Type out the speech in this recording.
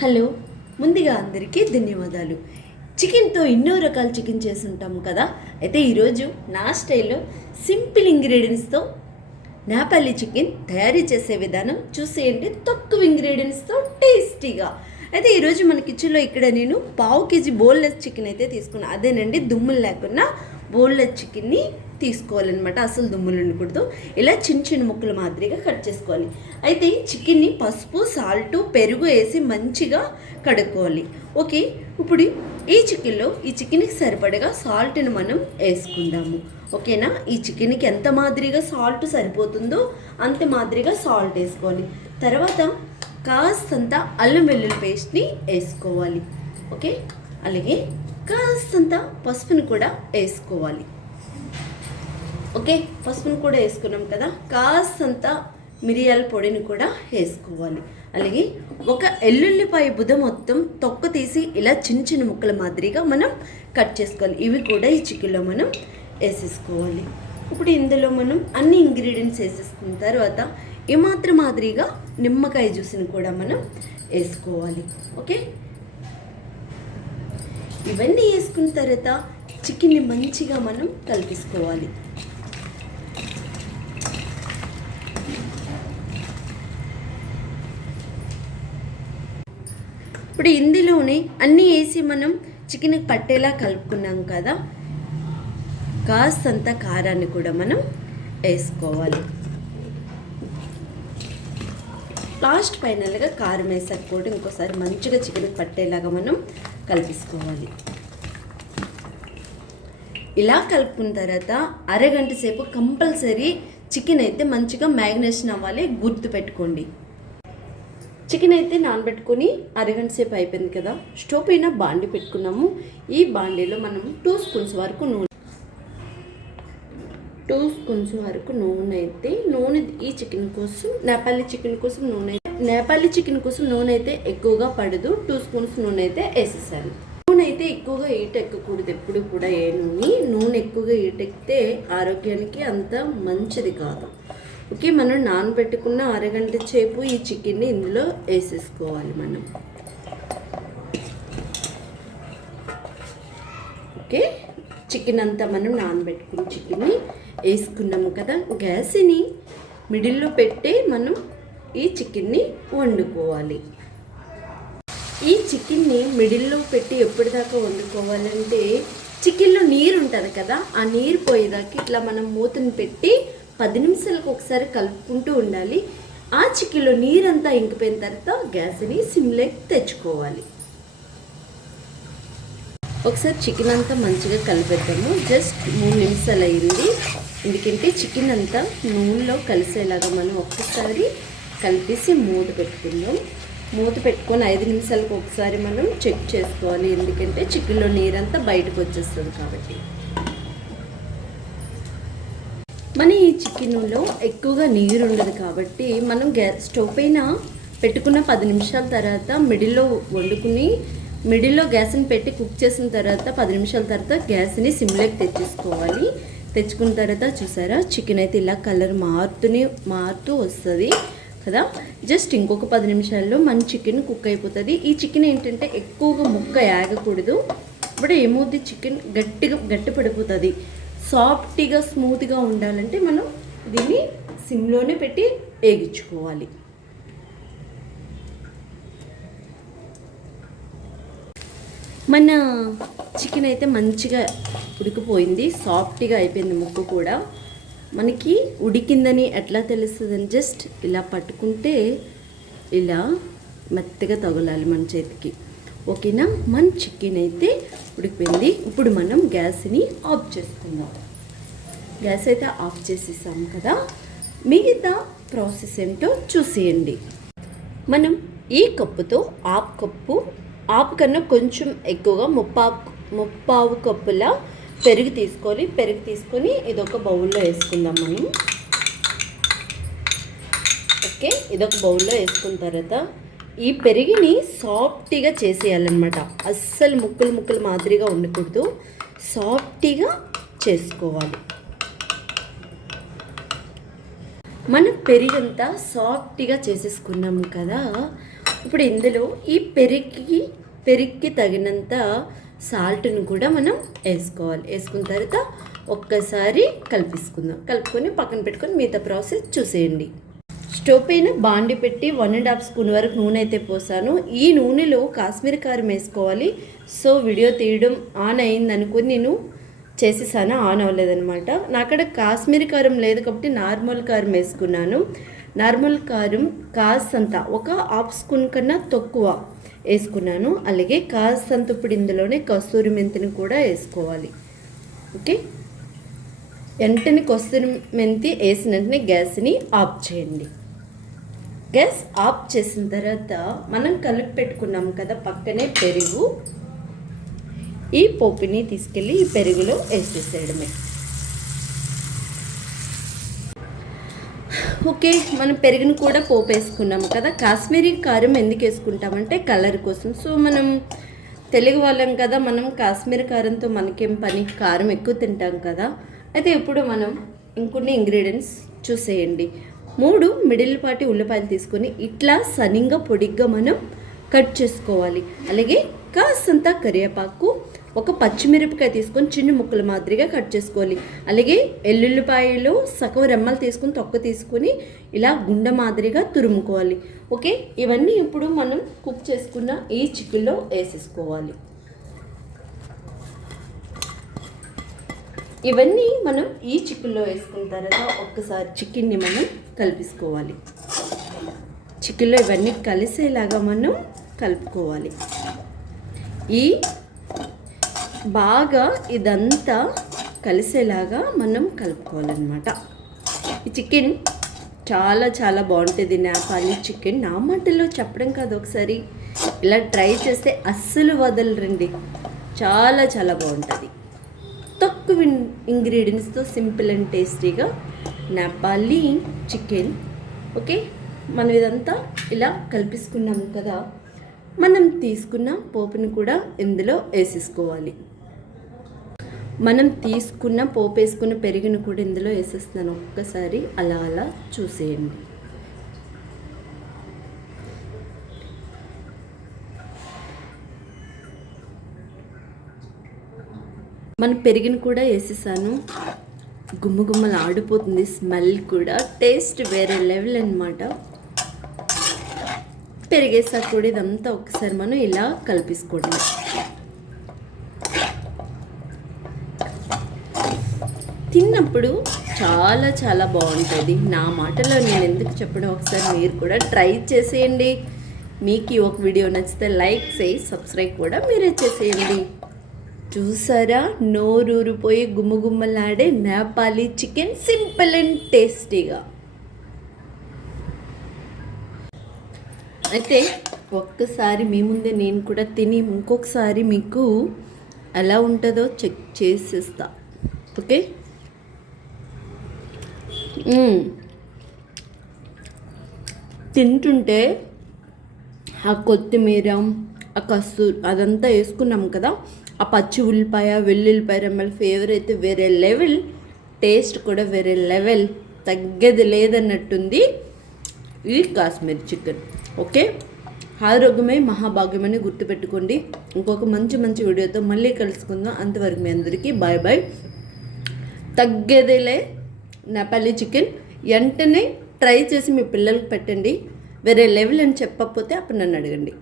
Hello, ముందుగా అందరికీ ధన్యవాదాలు. చికెన్తో ఎన్నో రకాల చికెన్ చేసి ఉంటాం కదా. అయితే ఈరోజు నా స్టైల్లో సింపుల్ ఇంగ్రీడియంట్స్తో నేపాలీ చికెన్ తయారీ చేసే విధానం చూసేయండి. తక్కువ ఇంగ్రీడియంట్స్తో టేస్టీగా. అయితే ఈరోజు మన కిచెన్లో ఇక్కడ నేను 1/2 kg బోన్లెస్ చికెన్ అయితే తీసుకున్నాను. అదేనండి, దుమ్ములు లేకుండా బోన్లెస్ చికెన్ని తీసుకోవాలన్నమాట. అసలు దుమ్ములు ఉండకూడదు. ఇలా చిన్న చిన్న ముక్కల మాదిరిగా కట్ చేసుకోవాలి. అయితే చికెన్ని పసుపు, సాల్ట్, పెరుగు వేసి మంచిగా కడుక్కోవాలి. ఓకే, ఇప్పుడు ఈ చికెన్కి సరిపడగా సాల్ట్ని మనం వేసుకుందాము. ఓకేనా? ఈ చికెన్కి ఎంత మాదిరిగా సాల్ట్ సరిపోతుందో అంత మాదిరిగా సాల్ట్ వేసుకోవాలి. తర్వాత కాస్తంత అల్లం వెల్లుల్లి పేస్ట్ని వేసుకోవాలి. ఓకే, అలాగే కాస్తంత పసుపుని కూడా వేసుకోవాలి. ఓకే, పసుపుని కూడా వేసుకున్నాం కదా. కాస్తంత మిరియాల పొడిని కూడా వేసుకోవాలి. అలాగే ఒక ఎల్లుల్లిపాయ బుద మొత్తం తొక్క తీసి ఇలా చిన్న చిన్న ముక్కల మాదిరిగా మనం కట్ చేసుకోవాలి. ఇవి కూడా ఈ చికెన్లో మనం వేసేసుకోవాలి. ఇప్పుడు ఇందులో మనం అన్ని ఇంగ్రీడియంట్స్ వేసేసుకున్న తర్వాత ఏమాత్రం మాదిరిగా నిమ్మకాయ జ్యూస్ని కూడా మనం వేసుకోవాలి. ఓకే, ఇవన్నీ వేసుకున్న తర్వాత చికెన్ని మంచిగా మనం కలిపేసుకోవాలి. ఇప్పుడు ఇందులోనే అన్నీ వేసి మనం చికెన్కి పట్టేలా కలుపుకున్నాం కదా. కాస్తంత కారాన్ని కూడా మనం వేసుకోవాలి. లాస్ట్ ఫైనల్గా కారం వేసాక కూడా ఇంకోసారి మంచిగా చికెన్కి పట్టేలాగా మనం కలిపేసుకోవాలి. ఇలా కలుపుకున్న తర్వాత అరగంట సేపు కంపల్సరీ చికెన్ అయితే మంచిగా మ్యాగ్నేషన్ అవ్వాలి. గుర్తుపెట్టుకోండి. చికెన్ అయితే నానబెట్టుకొని అరగంట సేపు అయిపోయింది కదా. స్టవ్ పైన బాండి పెట్టుకున్నాము. ఈ బాండీలో మనం 2 స్పూన్స్ వరకు నూనె అయితే నూనె ఈ చికెన్ కోసం నేపాలీ చికెన్ కోసం నూనె అయితే ఎక్కువగా పడదు. 2 స్పూన్స్ నూనె అయితే వేసేసాను. నూనె అయితే ఎక్కువగా ఎక్కకూడదు. ఎప్పుడు కూడా నూనె ఎక్కువగా ఎక్కితే ఆరోగ్యానికి అంత మంచిది కాదు. ఓకే, మనం నానబెట్టుకున్న అరగంట సేపు ఈ చికెన్ని ఇందులో వేసేసుకోవాలి మనం. ఓకే, చికెన్ అంతా మనం నానబెట్టుకున్న చికెన్ని వేసుకున్నాము కదా. గ్యాస్ని మిడిల్లో పెట్టి మనం ఈ చికెన్ని వండుకోవాలి. ఈ చికెన్ని మిడిల్లో పెట్టి ఎప్పటిదాకా వండుకోవాలంటే చికెన్లో నీరు ఉంటుంది కదా, ఆ నీరు పోయేదాకా ఇట్లా మనం మూతను పెట్టి 10 నిమిషాలకు ఒకసారి కలుపుకుంటూ ఉండాలి. ఆ చికెన్లో నీరంతా ఇంకిపోయిన తర్వాత గ్యాస్ని సిమ్లోకి తెచ్చుకోవాలి. ఒకసారి చికెన్ అంతా మంచిగా కలిపేద్దాము. జస్ట్ 3 నిమిషాలు అయింది. ఎందుకంటే చికెన్ అంతా నూనెలో కలిసేలాగా మనం ఒక్కసారి కలిపేసి మూత పెట్టుకుందాం. మూత పెట్టుకొని 5 నిమిషాలకు ఒకసారి మనం చెక్ చేసుకోవాలి. ఎందుకంటే చికెన్లో నీరంతా బయటకు వచ్చేస్తుంది కాబట్టి. మన ఈ చికెన్లో ఎక్కువగా నీరు ఉండదు కాబట్టి మనం స్టవ్ పైన పెట్టుకున్న 10 నిమిషాల తర్వాత మిడిల్లో గ్యాస్ని పెట్టి కుక్ చేసిన తర్వాత 10 నిమిషాల తర్వాత గ్యాస్ని సిమ్లోకి తెచ్చేసుకోవాలి. తెచ్చుకున్న తర్వాత చూసారా, చికెన్ అయితే ఇలా కలర్ మారుతూ వస్తుంది కదా. జస్ట్ ఇంకొక 10 నిమిషాల్లో మన చికెన్ కుక్ అయిపోతుంది. ఈ చికెన్ ఏంటంటే ఎక్కువగా ముక్క యాగకూడదు. ఇప్పుడు ఏమవుద్ది, చికెన్ గట్టి పడిపోతుంది. సాఫ్ట్గా స్మూత్గా ఉండాలంటే మనం దీన్ని సిమ్లోనే పెట్టి వేగించుకోవాలి. మన చికెన్ అయితే మంచిగా ఉడికిపోయింది. సాఫ్ట్గా అయిపోయింది. ముక్క కూడా మనకి ఉడికిందని ఎట్లా తెలుస్తుందని జస్ట్ ఇలా పట్టుకుంటే ఇలా మెత్తగా తగలాలి మన చేతికి. ఓకేనా? మన చికెన్ అయితే ఉడికిపోయింది. ఇప్పుడు మనం గ్యాస్ని ఆఫ్ చేసుకుందాం. గ్యాస్ అయితే ఆఫ్ చేసేసాం కదా. మిగతా ప్రాసెస్ ఏంటో చూసేయండి. మనం ఈ కప్పుతో ఆపు కన్నా కొంచెం ఎక్కువగా ముప్పావు కప్పుల పెరుగు తీసుకొని ఇదొక బౌల్లో వేసుకుందాం మనం. ఓకే, ఇదొక బౌల్లో వేసుకున్న తర్వాత ఈ పెరుగుని సాఫ్ట్గా చేసేయాలన్నమాట. అస్సలు ముక్కలు మాదిరిగా ఉండకూడదు. సాఫ్ట్గా చేసుకోవాలి. మన పెరుగంతా సాఫ్ట్గా చేసేసుకున్నాము కదా. ఇప్పుడు ఇందులో ఈ పెరుగుకి తగినంత సాల్ట్ని కూడా మనం వేసుకోవాలి. వేసుకున్న తర్వాత ఒక్కసారి కలుపుకొని పక్కన పెట్టుకొని మిగతా ప్రాసెస్ చూసేయండి. స్టవ్ పైన బాండి పెట్టి 1.5 స్పూన్ వరకు నూనె అయితే పోసాను. ఈ నూనెలో కాశ్మీరీ కారం వేసుకోవాలి. సో వీడియో తీయడం ఆన్ అయింది అనుకుని నేను చేసేసాను, ఆన్ అవ్వలేదనమాట. నాకడ కాశ్మీరీ కారం లేదు కాబట్టి నార్మల్ కారం వేసుకున్నాను. నార్మల్ కారం కాసంత ఒక హాఫ్ స్పూన్ కన్నా తక్కువ వేసుకున్నాను. అలాగే కాసంత ఇప్పుడు ఇందులోనే కస్తూరి మెంతిని కూడా వేసుకోవాలి. ఓకే, వెంటనే కస్తూరి మెంతి వేసిన వెంటనే గ్యాస్ని ఆఫ్ చేయండి. గ్యాస్ ఆఫ్ చేసిన తర్వాత మనం కలిపి పెట్టుకున్నాం కదా పక్కనే పెరుగు, ఈ పోపుని తీసుకెళ్ళి ఈ పెరుగులో వేసేసేయడమే. ఓకే, మనం పెరుగును కూడా పోపు వేసుకున్నాము కదా. కాశ్మీరీ కారం ఎందుకు వేసుకుంటామంటే కలర్ కోసం. సో మనం తెలుగు వాళ్ళం కదా, మనం కాశ్మీరీ కారంతో మనకేం పని, కారం ఎక్కువ తింటాం కదా. అయితే ఇప్పుడు మనం ఇంకొన్ని ఇంగ్రీడియంట్స్ చూసేయండి. 3 మిడిల్ పాటి ఉల్లిపాయలు తీసుకొని ఇట్లా సన్నంగా పొడిగ్గా మనం కట్ చేసుకోవాలి. అలాగే కాసంత కరివేపాకు, ఒక పచ్చిమిరపకాయ తీసుకొని చిన్న ముక్కల మాదిరిగా కట్ చేసుకోవాలి. అలాగే ఎల్లుల్లిపాయలు సగం రెమ్మలు తీసుకొని తొక్క తీసుకొని ఇలా గుండె మాదిరిగా తురుముకోవాలి. ఓకే, ఇవన్నీ ఇప్పుడు మనం కుక్ చేసుకున్న ఈ చికెన్లో వేసేసుకోవాలి. ఇవన్నీ మనం ఈ చికెన్లో వేసుకున్న తర్వాత ఒక్కసారి చికెన్ని మనం కలిపేసుకోవాలి. చికెన్లో ఇవన్నీ కలిసేలాగా మనం కలుపుకోవాలి. ఈ బాగా ఇదంతా కలిసేలాగా మనం కలుపుకోవాలన్నమాట. ఈ చికెన్ చాలా చాలా బాగుంటుంది, నేపాలీ చికెన్. నా మాటల్లో చెప్పడం కాదు, ఒకసారి ఇలా ట్రై చేస్తే అస్సలు వదలరండి. చాలా చాలా బాగుంటుంది. తక్కువ ఇంగ్రీడియంట్స్తో సింపుల్ అండ్ టేస్టీగా నేపాలీ చికెన్. ఓకే, మనం ఇదంతా ఇలా కలిపేసుకున్నాము కదా. మనం తీసుకున్న పోపుని కూడా ఇందులో వేసేసుకోవాలి. మనం తీసుకున్న పోపు వేసుకున్న పెరుగును కూడా ఇందులో వేసేస్తున్నాను. ఒక్కసారి అలా అలా చూసేయండి. మన పెరుగుని కూడా వేసేసాను. గుమ్మగుమ్మలు ఆడిపోతుంది, స్మెల్ కూడా, టేస్ట్ వేరే లెవెల్ అన్నమాట. పెరిగేసాక కూడా ఇదంతా ఒకసారి మనం ఇలా కలిపేసుకోండి. తిన్నప్పుడు చాలా చాలా బాగుంటుంది. నా మాటలో నేను ఎందుకు చెప్పడం, ఒకసారి మీరు కూడా ట్రై చేసేయండి. మీకు ఈ ఒక వీడియో నచ్చితే లైక్ చేసి సబ్స్క్రైబ్ కూడా మీరే చేసేయండి. చూసారా, నోరూరిపోయి గుమ్మగుమ్మలాడే నేపాలీ చికెన్ సింపుల్ అండ్ టేస్టీగా. అయితే ఒక్కసారి మీ ముందే నేను కూడా తిని ఇంకొకసారి మీకు ఎలా ఉంటుందో చెక్ చేసేస్తా. ఓకే, తింటుంటే ఆ కొత్తిమీర, ఆ కస్తూరి అదంతా వేసుకున్నాం కదా, ఆ పచ్చి ఉల్లిపాయ, వెల్లుల్లిపాయ రెమ్మల ఫ్లేవర్ అయితే వేరే లెవెల్, టేస్ట్ కూడా వేరే లెవెల్, తగ్గేది లేదన్నట్టుంది ఈ కాశ్మీర్ చికెన్. ఓకే, ఆరోగ్యమే మహాభాగ్యమని గుర్తుపెట్టుకోండి. ఇంకొక మంచి మంచి వీడియోతో మళ్ళీ కలుసుకుందాం. అంతవరకు మీ అందరికీ బాయ్ బాయ్. తగ్గేదేలే నేపాలీ చికెన్. వెంటనే ట్రై చేసి మీ పిల్లలకు పెట్టండి. వేరే లెవెల్ అని చెప్పకపోతే అప్పుడు నన్ను అడగండి.